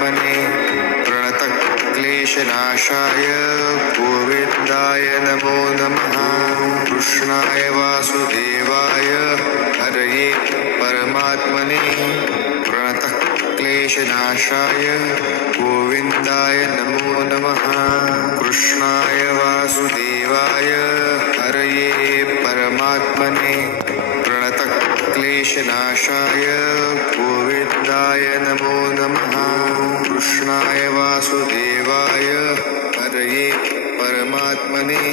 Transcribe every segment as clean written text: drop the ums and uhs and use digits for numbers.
परमात्मने प्रणतक्लेशनाशाय गोविन्दाय नमो नमः। कृष्णाय वासुदेवाय हरये परमात्मने प्रणतक्लेशनाशाय गोविन्दाय नमो नमः। कृष्णाय वासुदेवाय हरये परमात्मने प्रणतक्लेशनाशाय गोविन्दाय नमो नमः। कृष्णाय वासुदेवाय हरये परमात्मने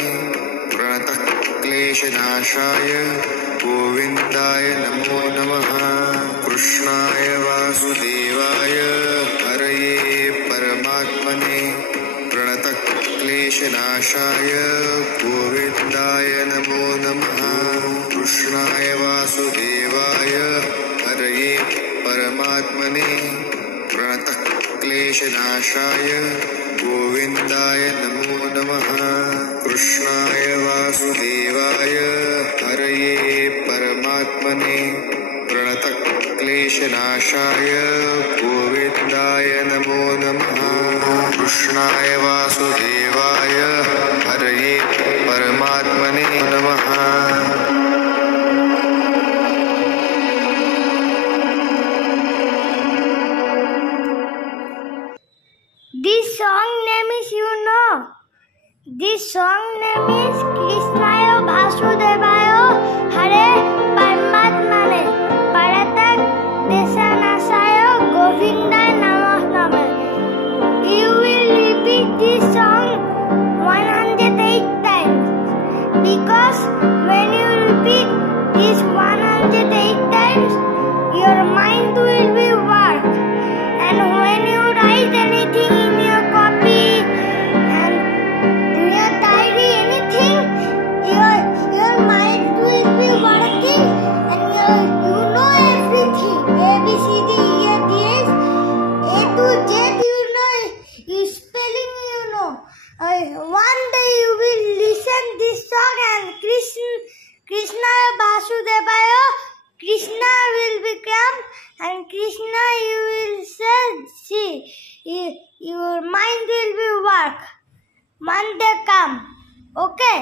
प्रणतक्लेशनाशाय गोविन्दाय नमो नमः। कृष्णाय वासुदेवाय हरये परमात्मने प्रणतक्लेशनाशाय गोविन्दाय नमो नमः। कृष्णाय वासुदेवाय हरये परमात्मने प्रणतक्लेशनाशाय गोविन्दाय नमो नमः। कृष्णाय वासुदेवाय हरये परमात्मने प्रणतक्लेशनाशाय गोविन्दाय नमो नमः। कृष्णाय वासुदेवाय हरये परमात्मने नमः। This song name is, this song name is Krishnaya Vasudevaya Hare Paramatmane Paratak Desanasaya Govindaya Namah Namah. You will repeat this song 108 times, because when you repeat this 108 times, your mind will be worked, and when you write anything in your copy and in your diary, anything, your mind will be working, and you know everything. A B C D E F G H A to Z, you know, you spelling, you know. One day you will listen this song, and Krishna Vasudevaya, Krishna will become, and Krishna you will see, your mind will be work. One day come. Okay.